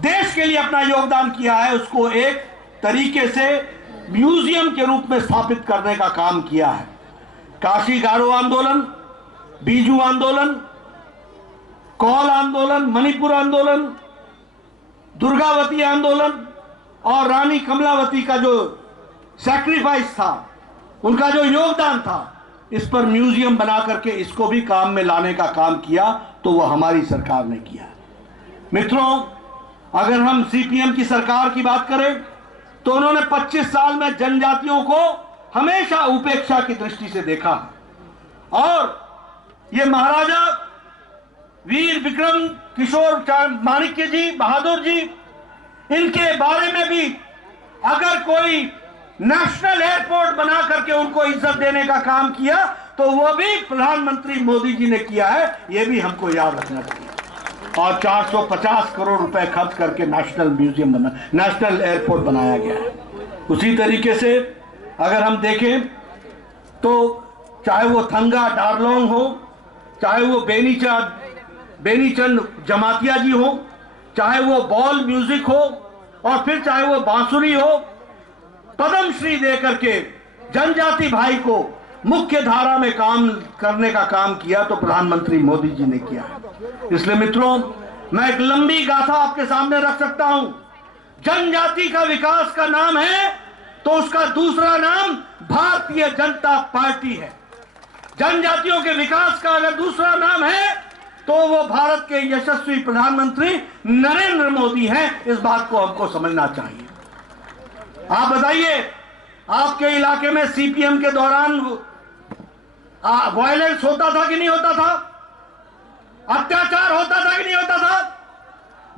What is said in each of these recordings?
देश के लिए अपना योगदान किया है, उसको एक तरीके से म्यूजियम के रूप में स्थापित करने का काम किया है। काशी गारो आंदोलन, बीजू आंदोलन, कौल आंदोलन, मणिपुर आंदोलन, दुर्गावती आंदोलन और रानी कमलावती का जो सैक्रिफाइस था, उनका जो योगदान था, इस पर म्यूजियम बना करके इसको भी काम में लाने का काम किया, तो वह हमारी सरकार ने किया। मित्रों, अगर हम सीपीएम की सरकार की बात करें तो उन्होंने 25 साल में जनजातियों को हमेशा उपेक्षा की दृष्टि से देखा है। और ये महाराजा वीर विक्रम किशोर माणिक्य जी, बहादुर जी, इनके बारे में भी अगर कोई नेशनल एयरपोर्ट बना करके उनको इज्जत देने का काम किया तो वो भी प्रधानमंत्री मोदी जी ने किया है, ये भी हमको याद रखना चाहिए। और 450 करोड़ रुपए खर्च करके नेशनल एयरपोर्ट बनाया गया है। उसी तरीके से अगर हम देखें तो चाहे वो थंगा डारलोंग हो, चाहे वो बेनीचंद जमातिया जी हो, चाहे वो बॉल म्यूजिक हो, और फिर चाहे वो बांसुरी हो, पद्मश्री दे करके जनजाति भाई को मुख्य धारा में काम करने का काम किया तो प्रधानमंत्री मोदी जी ने किया। इसलिए मित्रों, मैं एक लंबी गाथा आपके सामने रख सकता हूं। जनजाति का विकास का नाम है तो उसका दूसरा नाम भारतीय जनता पार्टी है। जनजातियों के विकास का अगर दूसरा नाम है तो वो भारत के यशस्वी प्रधानमंत्री नरेंद्र मोदी हैं। इस बात को हमको समझना चाहिए। आप बताइए, आपके इलाके में सीपीएम के दौरान वायलेंस होता था कि नहीं होता था? अत्याचार होता था कि नहीं होता था?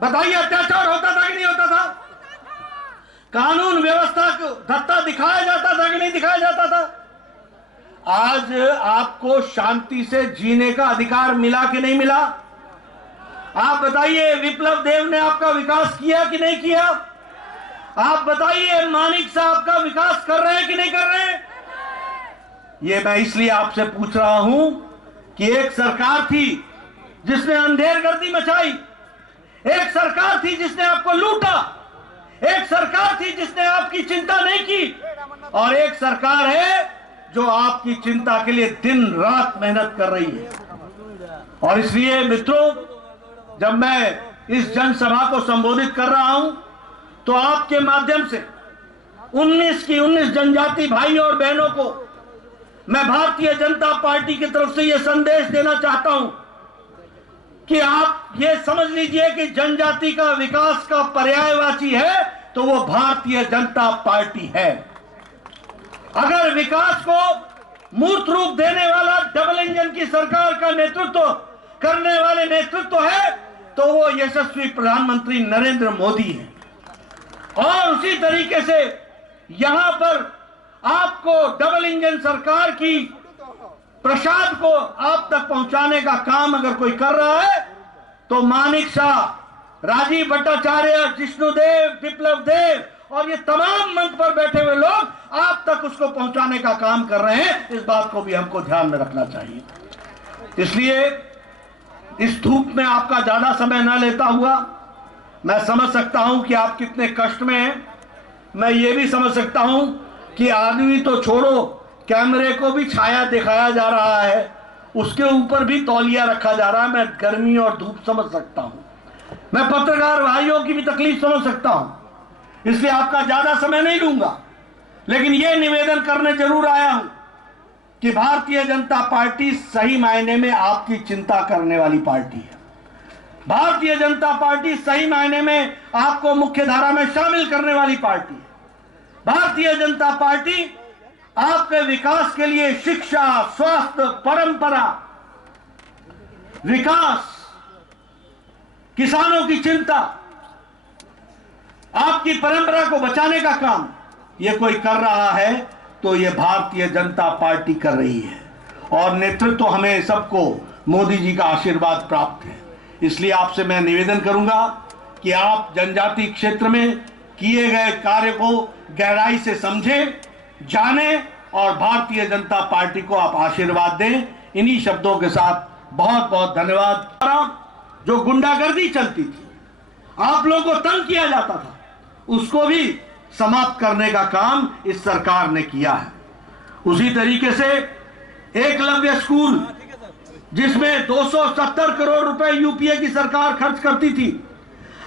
बताइए, अत्याचार होता था कि नहीं होता था? कानून व्यवस्था को धत्ता दिखाया जाता था कि नहीं दिखाया जाता था? आज आपको शांति से जीने का अधिकार मिला कि नहीं मिला? आप बताइए, विप्लव देव ने आपका विकास किया कि नहीं किया? आप बताइए, मानिक साहब का विकास कर रहे हैं कि नहीं कर रहे हैं? ये मैं इसलिए आपसे पूछ रहा हूं कि एक सरकार थी जिसने अंधेरगर्दी मचाई, एक सरकार थी जिसने आपको लूटा, एक सरकार थी जिसने आपकी चिंता नहीं की, और एक सरकार है जो आपकी चिंता के लिए दिन रात मेहनत कर रही है। और इसलिए मित्रों, जब मैं इस जनसभा को संबोधित कर रहा हूं तो आपके माध्यम से 19 की 19 जनजाति भाई और बहनों को मैं भारतीय जनता पार्टी की तरफ से यह संदेश देना चाहता हूं कि आप ये समझ लीजिए कि जनजाति का विकास का पर्यायवाची है तो वो भारतीय जनता पार्टी है। अगर विकास को मूर्त रूप देने वाला डबल इंजन की सरकार का नेतृत्व करने वाले नेतृत्व है तो वो यशस्वी प्रधानमंत्री नरेंद्र मोदी है। और उसी तरीके से यहां पर आपको डबल इंजन सरकार की प्रसाद को आप तक पहुंचाने का काम अगर कोई कर रहा है तो मानिक शाह, राजीव भट्टाचार्य, जिष्णुदेव, विप्लव देव और ये तमाम मंच पर बैठे हुए लोग आप तक उसको पहुंचाने का काम कर रहे हैं। इस बात को भी हमको ध्यान में रखना चाहिए। इसलिए इस धूप में आपका ज्यादा समय न लेता हुआ, मैं समझ सकता हूं कि आप कितने कष्ट में हैं। मैं ये भी समझ सकता हूं कि आदमी तो छोड़ो, कैमरे को भी छाया दिखाया जा रहा है, उसके ऊपर भी तौलिया रखा जा रहा है। मैं गर्मी और धूप समझ सकता हूं, मैं पत्रकार भाइयों की भी तकलीफ समझ सकता हूं, इसलिए आपका ज्यादा समय नहीं लूंगा। लेकिन यह निवेदन करने जरूर आया हूं कि भारतीय जनता पार्टी सही मायने में आपकी चिंता करने वाली पार्टी है। भारतीय जनता पार्टी सही मायने में आपको मुख्य धारा में शामिल करने वाली पार्टी है। भारतीय जनता पार्टी आपके विकास के लिए शिक्षा, स्वास्थ्य, परंपरा, विकास, किसानों की चिंता, आपकी परंपरा को बचाने का काम यह कोई कर रहा है तो यह भारतीय जनता पार्टी कर रही है। और नेतृत्व तो हमें सबको मोदी जी का आशीर्वाद प्राप्त है। इसलिए आपसे मैं निवेदन करूंगा कि आप जनजाति क्षेत्र में किए गए कार्य को गहराई से समझें, जानें और भारतीय जनता पार्टी को आप आशीर्वाद दें। इन्हीं शब्दों के साथ बहुत बहुत धन्यवाद। जो गुंडागर्दी चलती थी, आप लोगों को तंग किया जाता था, उसको भी समाप्त करने का काम इस सरकार ने किया है। उसी तरीके से एकलव्य स्कूल, जिसमें 270 करोड़ रुपए यूपीए की सरकार खर्च करती थी,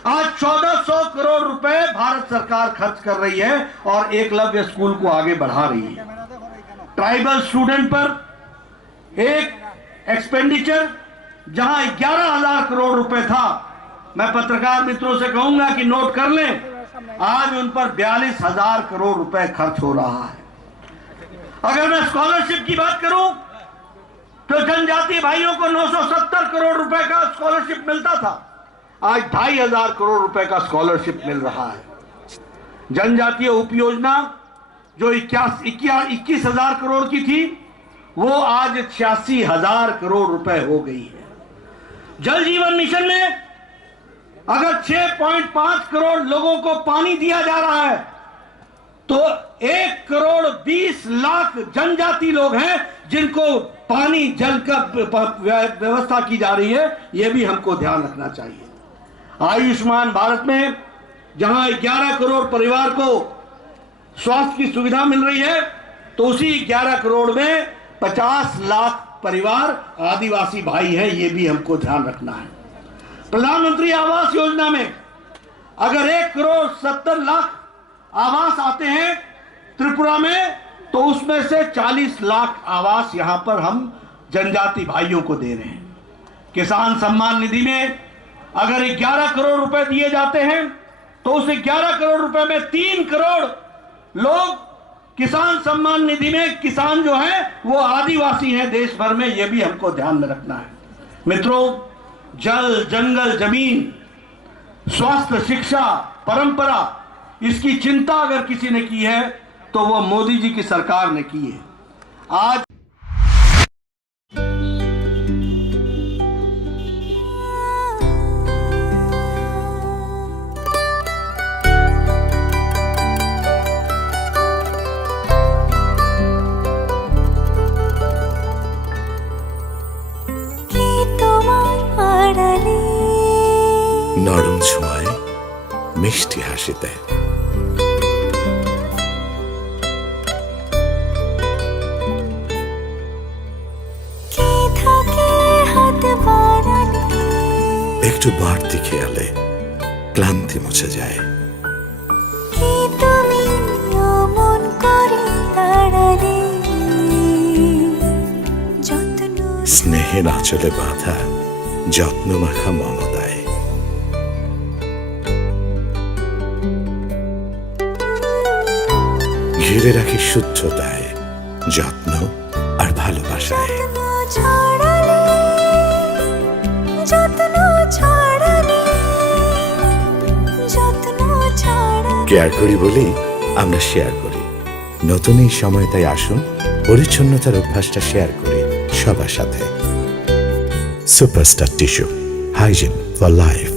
आज 1400 करोड़ रुपए भारत सरकार खर्च कर रही है और एकलव्य स्कूल को आगे बढ़ा रही है। ट्राइबल स्टूडेंट पर एक एक्सपेंडिचर जहां 11,000 करोड़ रुपए था, मैं पत्रकार मित्रों से कहूंगा कि नोट कर लें, आज उन पर 42,000 करोड़ रुपए खर्च हो रहा है। अगर मैं स्कॉलरशिप की बात करूं तो जनजातीय भाइयों को 970 करोड़ रुपए का स्कॉलरशिप मिलता था, आज 2,500 करोड़ रुपए का स्कॉलरशिप मिल रहा है। जनजातीय उपयोजना जो 21,000 करोड़ की थी, वो आज 86,000 करोड़ रुपए हो गई है। जल जीवन मिशन में अगर 6.5 करोड़ लोगों को पानी दिया जा रहा है, तो 1 करोड़ 20 लाख जनजाति लोग हैं जिनको पानी जल का व्यवस्था की जा रही है। यह भी हमको ध्यान रखना चाहिए। आयुष्मान भारत में जहां 11 करोड़ परिवार को स्वास्थ्य की सुविधा मिल रही है, तो उसी 11 करोड़ में 50 लाख परिवार आदिवासी भाई हैं। यह भी हमको ध्यान रखना है। प्रधानमंत्री आवास योजना में अगर 1 करोड़ 70 लाख आवास आते हैं त्रिपुरा में, तो उसमें से 40 लाख आवास यहां पर हम जनजाति भाइयों को दे रहे हैं। किसान सम्मान निधि में अगर 11 करोड़ रुपए दिए जाते हैं, तो उस 11 करोड़ रुपए में 3 करोड़ लोग किसान सम्मान निधि में, किसान जो है वो आदिवासी हैं देश भर में। यह भी हमको ध्यान में रखना है। मित्रों, जल, जंगल, जमीन, स्वास्थ्य, शिक्षा, परंपरा, इसकी चिंता अगर किसी ने की है तो वो मोदी जी की सरकार ने की है। आज নরম ছোঁয়ায় মিষ্টি হাসিতে একটু বাড়তি খেয়ালে ক্লান্তি মুছে যায়। স্নেহের আঁচলে বাঁধা যত্ন মাখা মমতায় ঘিরে রাখি শুদ্ধতায়, যত্ন আর ভালোবাসায়। কেয়ার করি বলি আমরা শেয়ার করি। নতুন এই সময় তাই আসুন পরিচ্ছন্নতার অভ্যাসটা শেয়ার করি সবার সাথে। Superstar tissue, hygiene for life.